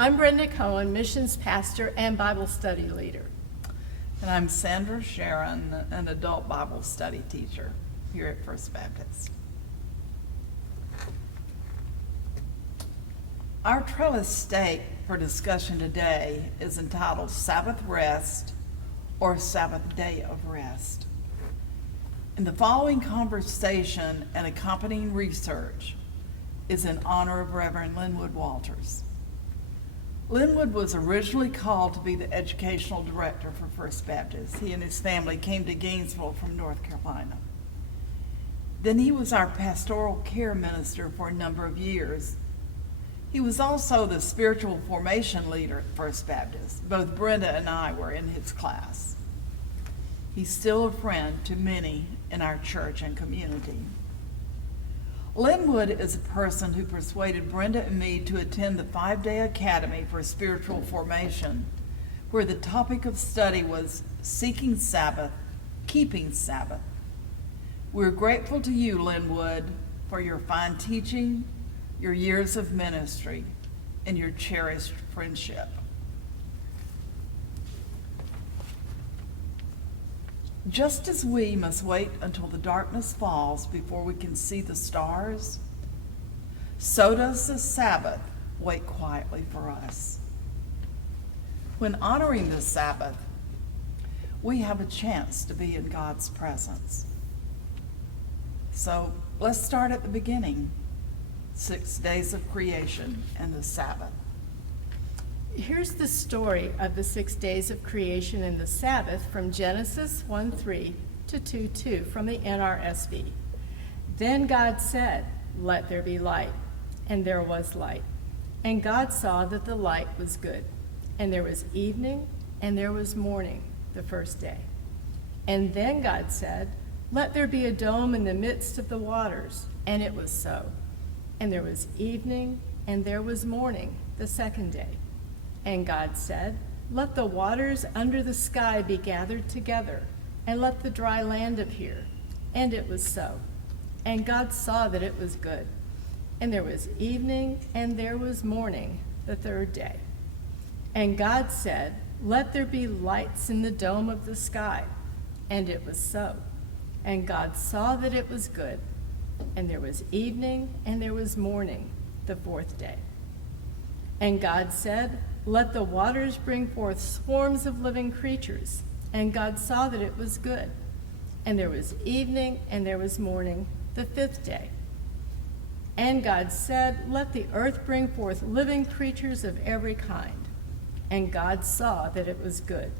I'm Brenda Cohen, missions pastor and Bible study leader. And I'm Sandra Sharon, an adult Bible study teacher here at First Baptist. Our Trellis stake for discussion today is entitled Sabbath Rest or Sabbath Day of Rest. And the following conversation and accompanying research is in honor of Reverend Linwood Walters. Linwood was originally called to be the educational director for First Baptist. He and his family came to Gainesville from North Carolina. Then he was our pastoral care minister for a number of years. He was also the spiritual formation leader at First Baptist. Both Brenda and I were in his class. He's still a friend to many in our church and community. Linwood is a person who persuaded Brenda and me to attend the 5-day Academy for Spiritual Formation, where the topic of study was Seeking Sabbath, Keeping Sabbath. We're grateful to you, Linwood, for your fine teaching, your years of ministry, and your cherished friendship. Just as we must wait until the darkness falls before we can see the stars, so does the Sabbath wait quietly for us. When honoring the Sabbath, we have a chance to be in God's presence. So let's start at the beginning, 6 days of creation and the Sabbath. Here's the story of the 6 days of creation and the Sabbath from Genesis 1:3 to 2:2 from the NRSV. Then God said, "Let there be light," and there was light. And God saw that the light was good. And there was evening, and there was morning, the first day. And then God said, "Let there be a dome in the midst of the waters," and it was so. And there was evening, and there was morning, the second day. And God said, "Let the waters under the sky be gathered together, and let the dry land appear." And it was so. And God saw that it was good. And there was evening, and there was morning, the third day. And God said, "Let there be lights in the dome of the sky." And it was so. And God saw that it was good. And there was evening, and there was morning, the fourth day. And God said, "Let the waters bring forth swarms of living creatures." And God saw that it was good. And there was evening, and there was morning, the fifth day. And God said, "Let the earth bring forth living creatures of every kind." And God saw that it was good.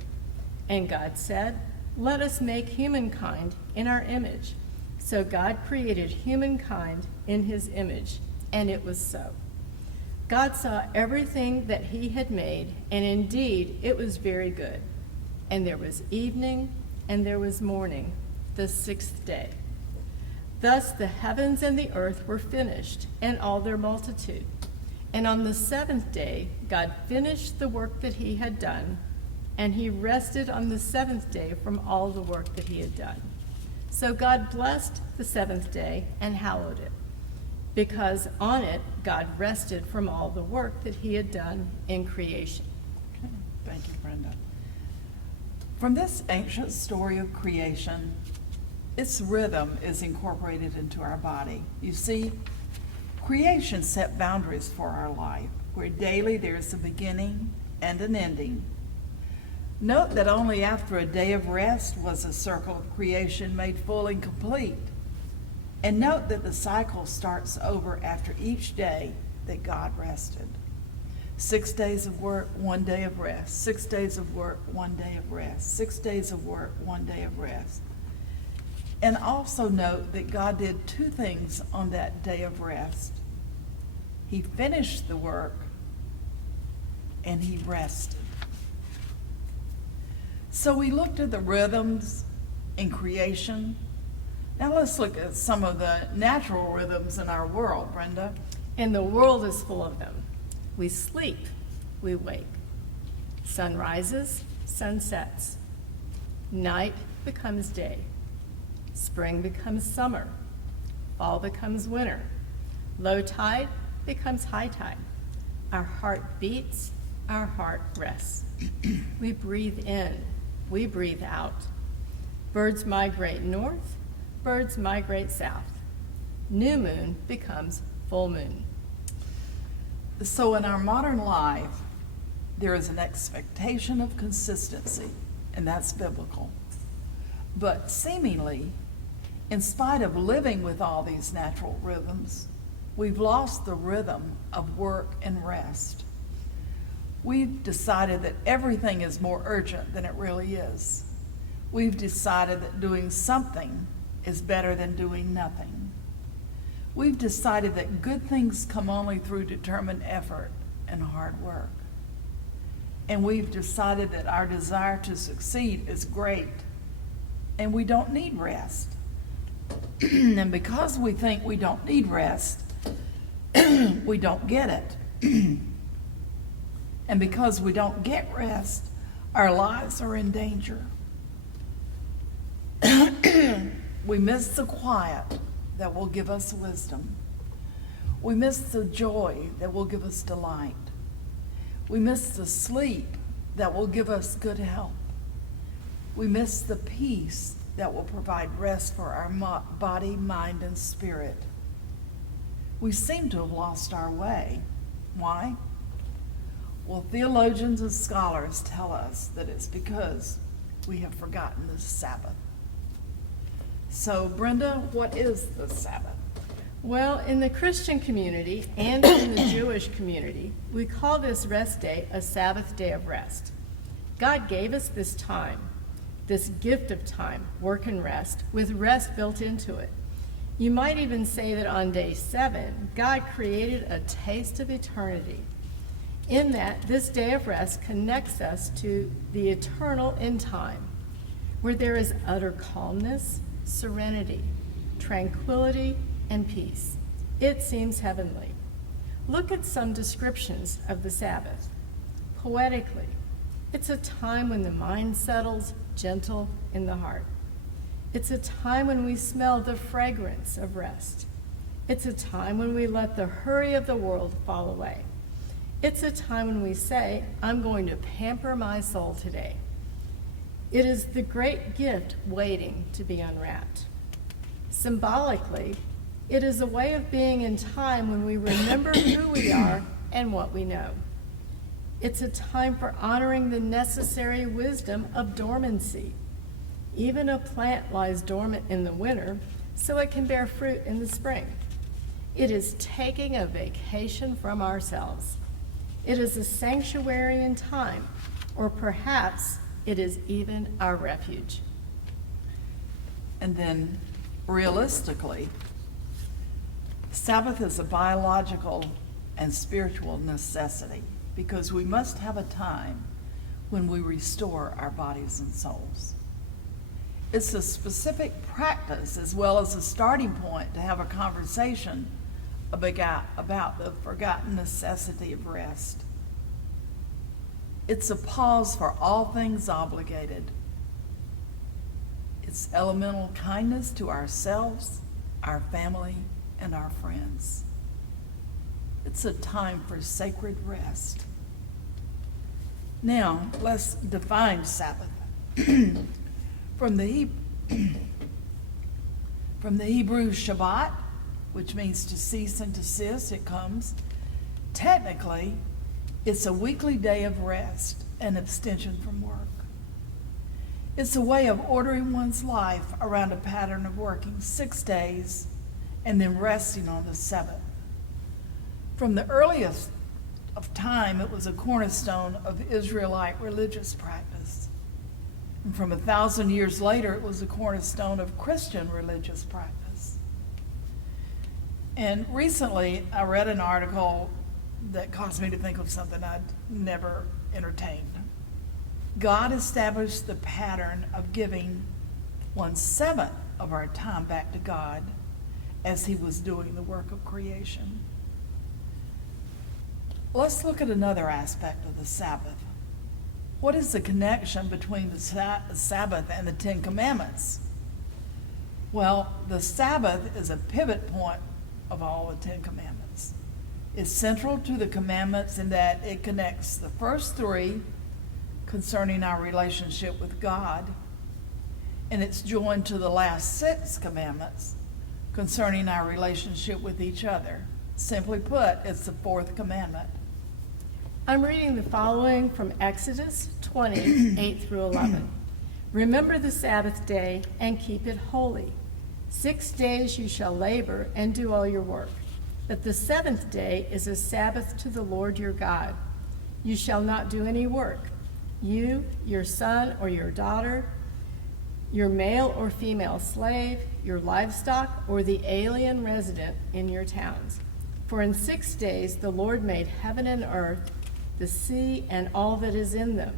And God said, "Let us make humankind in our image." So God created humankind in his image, and it was so. God saw everything that he had made, and indeed it was very good. And there was evening, and there was morning, the sixth day. Thus the heavens and the earth were finished, and all their multitude. And on the seventh day God finished the work that he had done, and he rested on the seventh day from all the work that he had done. So God blessed the seventh day and hallowed it, because on it God rested from all the work that he had done in creation. Okay. Thank you, Brenda. From this ancient story of creation, its rhythm is incorporated into our body. You see, creation set boundaries for our life, where daily there's a beginning and an ending. Note that only after a day of rest was the circle of creation made full and complete. And note that the cycle starts over after each day that God rested. 6 days of work, 1 day of rest. 6 days of work, 1 day of rest. 6 days of work, 1 day of rest. And also note that God did 2 things on that day of rest. He finished the work and he rested. So we looked at the rhythms in creation. Now let's look at some of the natural rhythms in our world, Brenda. And the world is full of them. We sleep, we wake. Sun rises, sun sets. Night becomes day. Spring becomes summer. Fall becomes winter. Low tide becomes high tide. Our heart beats, our heart rests. We breathe in, we breathe out. Birds migrate north, birds migrate south. New moon becomes full moon. So in our modern life, there is an expectation of consistency, and that's biblical. But seemingly, in spite of living with all these natural rhythms, we've lost the rhythm of work and rest. We've decided that everything is more urgent than it really is. We've decided that doing something is better than doing nothing. We've decided that good things come only through determined effort and hard work. And we've decided that our desire to succeed is great, and we don't need rest. And because we think we don't need rest, we don't get it. And because we don't get rest, our lives are in danger. We miss the quiet that will give us wisdom. We miss the joy that will give us delight. We miss the sleep that will give us good health. We miss the peace that will provide rest for our body, mind, and spirit. We seem to have lost our way. Why? Well, theologians and scholars tell us that it's because we have forgotten the Sabbath. So, Brenda, what is the Sabbath? Well, in the Christian community and in the Jewish community, we call this rest day a Sabbath day of rest. God gave us this time, this gift of time, work and rest, with rest built into it. You might even say that on day 7, God created a taste of eternity. In that, this day of rest connects us to the eternal in time, where there is utter calmness, serenity, tranquility, and peace. It seems heavenly. Look at some descriptions of the Sabbath. Poetically, it's a time when the mind settles, gentle in the heart. It's a time when we smell the fragrance of rest. It's a time when we let the hurry of the world fall away. It's a time when we say, I'm going to pamper my soul today. It is the great gift waiting to be unwrapped. Symbolically, it is a way of being in time when we remember who we are and what we know. It's a time for honoring the necessary wisdom of dormancy. Even a plant lies dormant in the winter so it can bear fruit in the spring. It is taking a vacation from ourselves. It is a sanctuary in time, or perhaps it is even our refuge. And then, realistically, Sabbath is a biological and spiritual necessity because we must have a time when we restore our bodies and souls. It's a specific practice as well as a starting point to have a conversation about the forgotten necessity of rest. It's a pause for all things obligated. It's elemental kindness to ourselves, our family, and our friends. It's a time for sacred rest. Now, let's define Sabbath. From the Hebrew Shabbat, which means to cease and desist, it comes. Technically, it's a weekly day of rest and abstention from work. It's a way of ordering one's life around a pattern of working 6 days and then resting on the 7th. From the earliest of time, it was a cornerstone of Israelite religious practice. And from 1,000 years later, it was a cornerstone of Christian religious practice. And recently, I read an article that caused me to think of something I'd never entertained. God established the pattern of giving 1/7 of our time back to God as he was doing the work of creation. Let's look at another aspect of the Sabbath. What is the connection between the Sabbath and the Ten Commandments? Well, the Sabbath is a pivot point of all the Ten Commandments. is central to the commandments in that it connects the first three concerning our relationship with God, and it's joined to the last 6 commandments concerning our relationship with each other. Simply put, it's the 4th commandment. I'm reading the following from Exodus 20, 8 through 11. Remember the Sabbath day and keep it holy. 6 days you shall labor and do all your work. But the 7th day is a Sabbath to the Lord your God. You shall not do any work. You, your son or your daughter, your male or female slave, your livestock, or the alien resident in your towns. For in 6 days the Lord made heaven and earth, the sea, and all that is in them,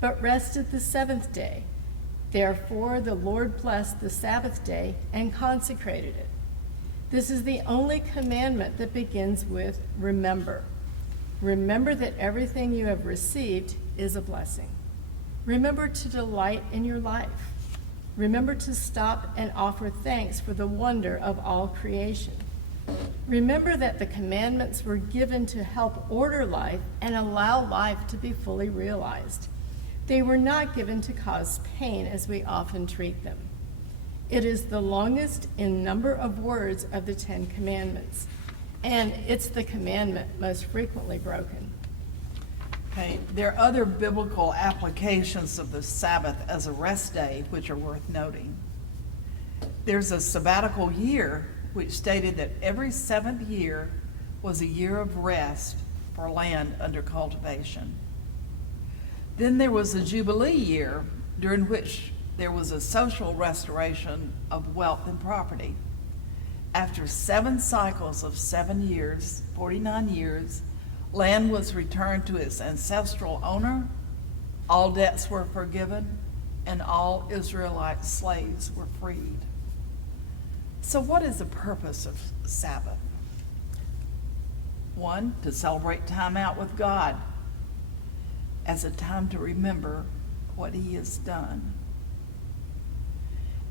but rested the 7th day. Therefore the Lord blessed the Sabbath day and consecrated it. This is the only commandment that begins with remember. Remember that everything you have received is a blessing. Remember to delight in your life. Remember to stop and offer thanks for the wonder of all creation. Remember that the commandments were given to help order life and allow life to be fully realized. They were not given to cause pain as we often treat them. It is the longest in number of words of the 10 commandments, and it's the commandment most frequently broken. Okay, there are other biblical applications of the Sabbath as a rest day which are worth noting. There's a sabbatical year which stated that every 7th year was a year of rest for land under cultivation. Then there was a Jubilee year during which there was a social restoration of wealth and property. After 7 cycles of 7 years, 49 years, land was returned to its ancestral owner, all debts were forgiven, and all Israelite slaves were freed. So what is the purpose of Sabbath? 1, to celebrate time out with God as a time to remember what He has done.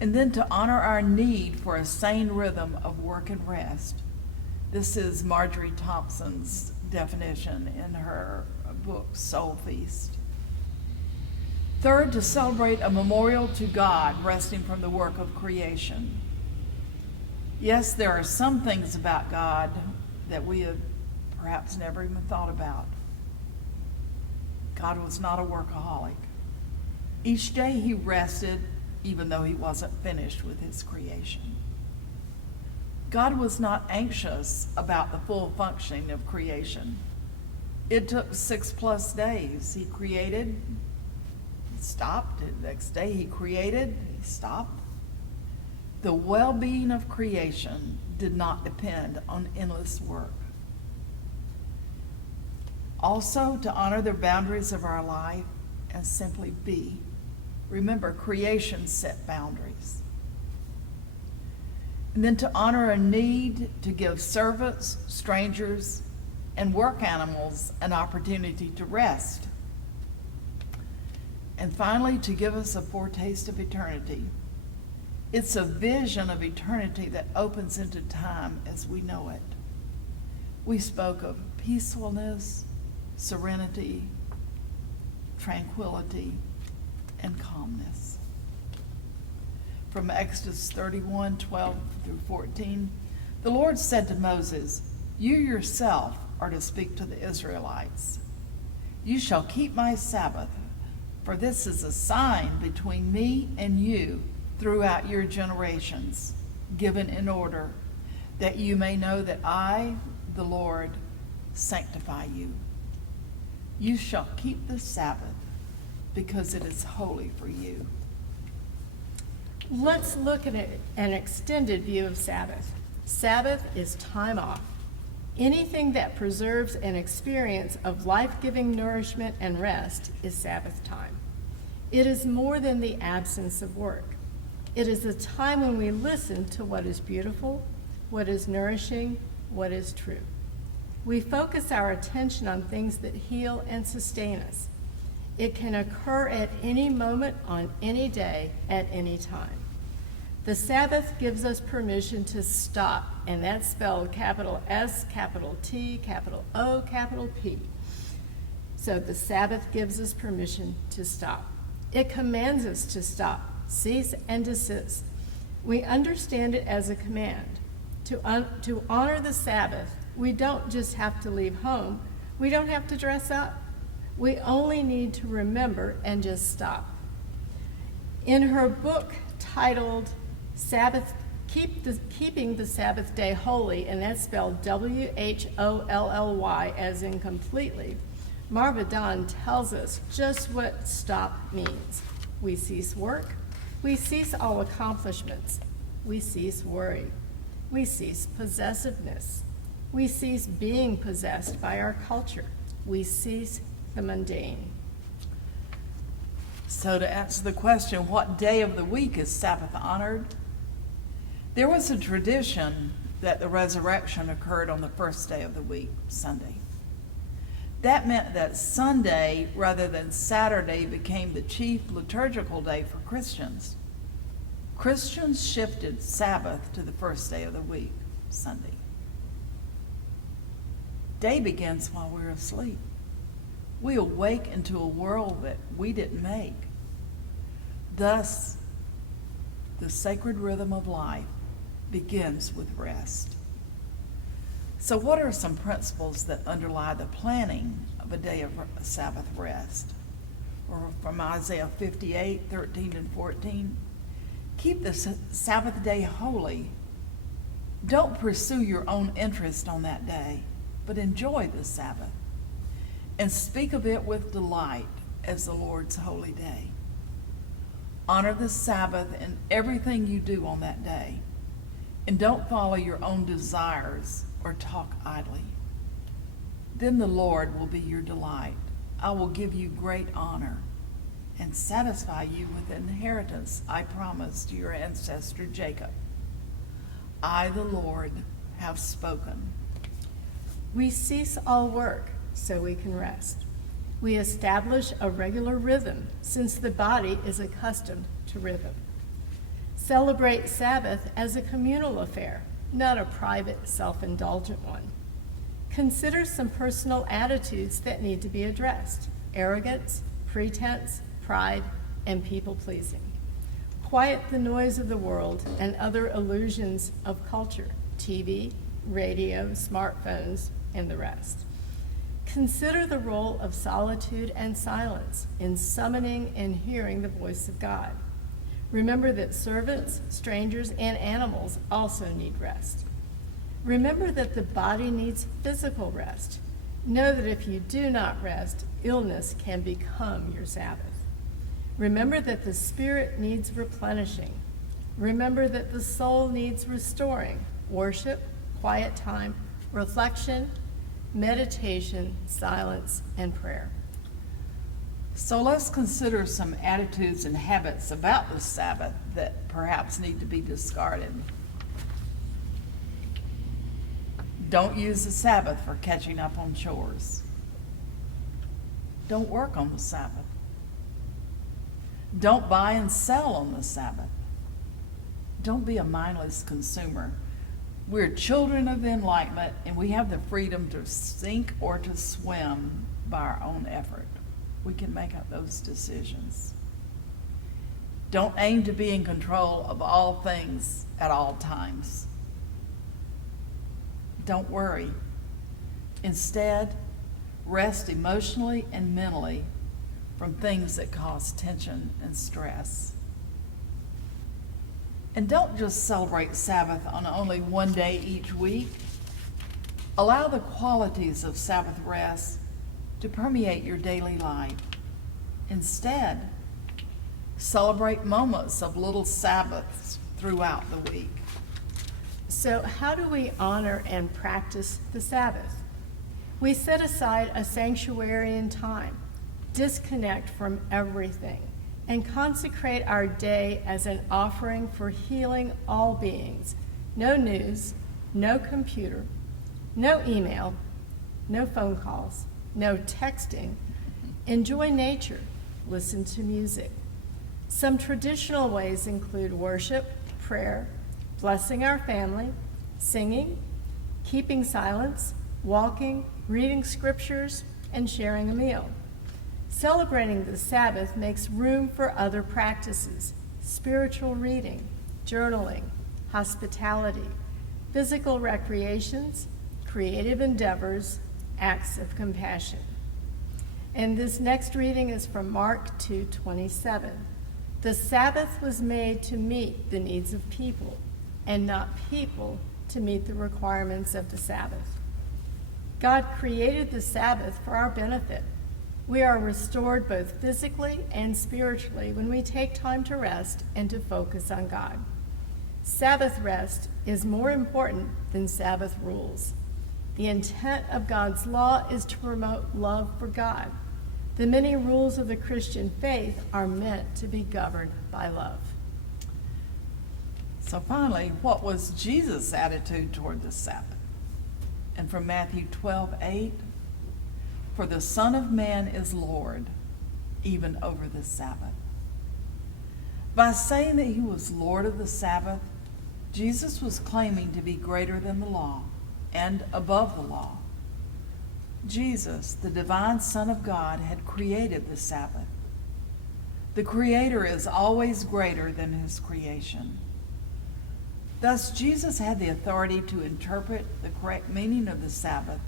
And then to honor our need for a sane rhythm of work and rest. This is Marjorie Thompson's definition in her book, Soul Feast. 3rd, to celebrate a memorial to God resting from the work of creation. Yes, there are some things about God that we have perhaps never even thought about. God was not a workaholic. Each day He rested, even though He wasn't finished with His creation. God was not anxious about the full functioning of creation. It took 6+ days. He created, He stopped. The next day He created, He stopped. The well-being of creation did not depend on endless work. Also, to honor the boundaries of our life and simply be. Remember, creation set boundaries. And then to honor a need to give servants, strangers, and work animals an opportunity to rest. And finally, to give us a foretaste of eternity. It's a vision of eternity that opens into time as we know it. We spoke of peacefulness, serenity, tranquility, and calmness. From Exodus 31, 12 through 14, the Lord said to Moses, "You yourself are to speak to the Israelites. You shall keep my Sabbath, for this is a sign between me and you throughout your generations, given in order, that you may know that I, the Lord, sanctify you. You shall keep the Sabbath, because it is holy for you." Let's look at an extended view of Sabbath. Sabbath is time off. Anything that preserves an experience of life-giving nourishment and rest is Sabbath time. It is more than the absence of work. It is a time when we listen to what is beautiful, what is nourishing, what is true. We focus our attention on things that heal and sustain us. It can occur at any moment, on any day, at any time. The Sabbath gives us permission to stop, and that's spelled capital S, capital T, capital O, capital P. So the Sabbath gives us permission to stop. It commands us to stop, cease, and desist. We understand it as a command. To honor the Sabbath, we don't just have to leave home. We don't have to dress up. We only need to remember and just stop. In her book titled Keeping the Sabbath Day Holy, and that's spelled W-H-O-L-L-Y as in completely, Marva Dawn tells us just what stop means. We cease work. We cease all accomplishments. We cease worry. We cease possessiveness. We cease being possessed by our culture. We cease the mundane. So to answer the question, what day of the week is Sabbath honored? There was a tradition that the resurrection occurred on the first day of the week, Sunday. That meant that Sunday, rather than Saturday, became the chief liturgical day for Christians. Christians shifted Sabbath to the first day of the week, Sunday. Day begins while we're asleep. We awake into a world that we didn't make. Thus, the sacred rhythm of life begins with rest. So what are some principles that underlie the planning of a day of Sabbath rest? Or from Isaiah 58, 13 and 14, keep the Sabbath day holy. Don't pursue your own interest on that day, but enjoy the Sabbath and speak of it with delight as the Lord's holy day. Honor the Sabbath in everything you do on that day, and don't follow your own desires or talk idly. Then the Lord will be your delight. I will give you great honor and satisfy you with the inheritance I promised to your ancestor Jacob. I, the Lord, have spoken. We cease all work so we can rest. We establish a regular rhythm since the body is accustomed to rhythm. Celebrate Sabbath as a communal affair, not a private, self-indulgent one. Consider some personal attitudes that need to be addressed: arrogance, pretense, pride, and people-pleasing. Quiet the noise of the world and other illusions of culture, TV, radio, smartphones, and the rest. Consider the role of solitude and silence in summoning and hearing the voice of God. Remember that servants, strangers, and animals also need rest. Remember that the body needs physical rest. Know that if you do not rest, illness can become your Sabbath. Remember that the spirit needs replenishing. Remember that the soul needs restoring: worship, quiet time, reflection, meditation, silence, and prayer. So let's consider some attitudes and habits about the Sabbath that perhaps need to be discarded. Don't use the Sabbath for catching up on chores. Don't work on the Sabbath. Don't buy and sell on the Sabbath. Don't be a mindless consumer. We're children of enlightenment, and we have the freedom to sink or to swim by our own effort. We can make up those decisions. Don't aim to be in control of all things at all times. Don't worry. Instead, rest emotionally and mentally from things that cause tension and stress. And don't just celebrate Sabbath on only one day each week. Allow the qualities of Sabbath rest to permeate your daily life. Instead, celebrate moments of little Sabbaths throughout the week. So how do we honor and practice the Sabbath? We set aside a sanctuarian time, disconnect from everything, and consecrate our day as an offering for healing all beings. No news, no computer, no email, no phone calls, no texting. Enjoy nature, listen to music. Some traditional ways include worship, prayer, blessing our family, singing, keeping silence, walking, reading scriptures, and sharing a meal. Celebrating the Sabbath makes room for other practices: spiritual reading, journaling, hospitality, physical recreations, creative endeavors, acts of compassion. And this next reading is from Mark 2:27. The Sabbath was made to meet the needs of people, and not people to meet the requirements of the Sabbath. God created the Sabbath for our benefit. We are restored both physically and spiritually when we take time to rest and to focus on God. Sabbath rest is more important than Sabbath rules. The intent of God's law is to promote love for God. The many rules of the Christian faith are meant to be governed by love. So finally, what was Jesus' attitude toward the Sabbath? And from Matthew 12:8, for the Son of Man is Lord, even over the Sabbath. By saying that he was Lord of the Sabbath, Jesus was claiming to be greater than the law and above the law. Jesus, the divine Son of God, had created the Sabbath. The Creator is always greater than his creation. Thus, Jesus had the authority to interpret the correct meaning of the Sabbath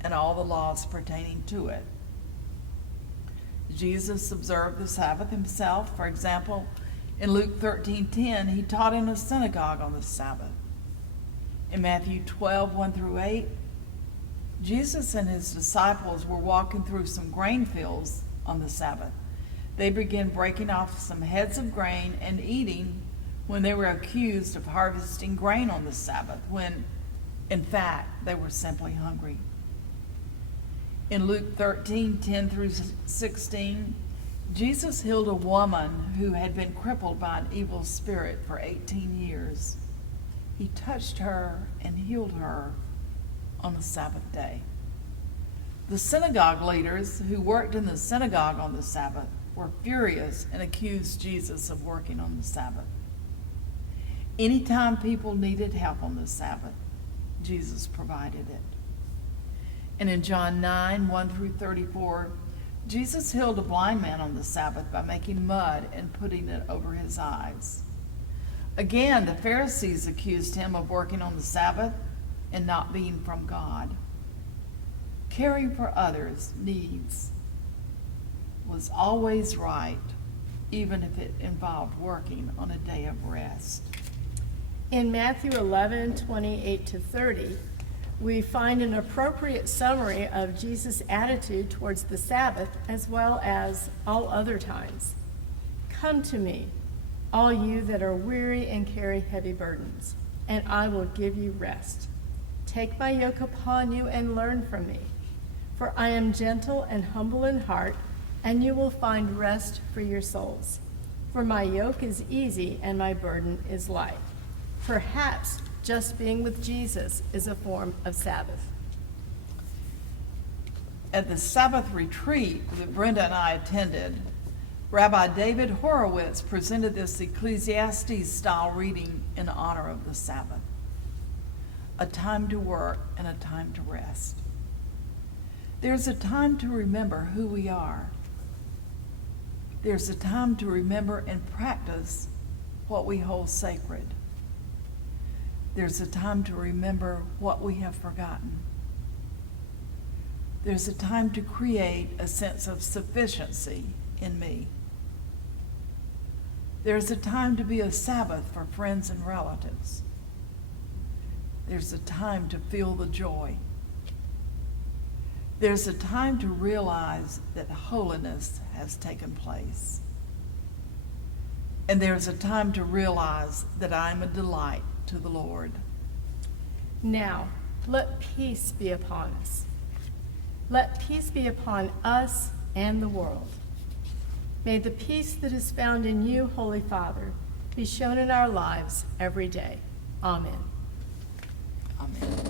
and all the laws pertaining to it. Jesus observed the Sabbath himself. For example, in Luke 13:10, he taught in a synagogue on the Sabbath. In Matthew 12:1-8, Jesus and his disciples were walking through some grain fields on the Sabbath. They began breaking off some heads of grain and eating when they were accused of harvesting grain on the Sabbath, when, in fact, they were simply hungry. In Luke 13:10-16, Jesus healed a woman who had been crippled by an evil spirit for 18 years. He touched her and healed her on the Sabbath day. The synagogue leaders who worked in the synagogue on the Sabbath were furious and accused Jesus of working on the Sabbath. Anytime people needed help on the Sabbath, Jesus provided it. And in John 9:1-34, Jesus healed a blind man on the Sabbath by making mud and putting it over his eyes. Again, the Pharisees accused him of working on the Sabbath and not being from God. Caring for others' needs was always right, even if it involved working on a day of rest. In Matthew 11:28-30, we find an appropriate summary of Jesus' attitude towards the Sabbath as well as all other times. Come to me, all you that are weary and carry heavy burdens, and I will give you rest. Take my yoke upon you and learn from me, for I am gentle and humble in heart, and you will find rest for your souls. For my yoke is easy and my burden is light. Perhaps just being with Jesus is a form of Sabbath. At the Sabbath retreat that Brenda and I attended, Rabbi David Horowitz presented this Ecclesiastes-style reading in honor of the Sabbath. A time to work and a time to rest. There's a time to remember who we are. There's a time to remember and practice what we hold sacred. There's a time to remember what we have forgotten. There's a time to create a sense of sufficiency in me. There's a time to be a Sabbath for friends and relatives. There's a time to feel the joy. There's a time to realize that holiness has taken place. And there's a time to realize that I am a delight to the Lord. Now, let peace be upon us. Let peace be upon us and the world. May the peace that is found in you, Holy Father, be shown in our lives every day. Amen. Amen.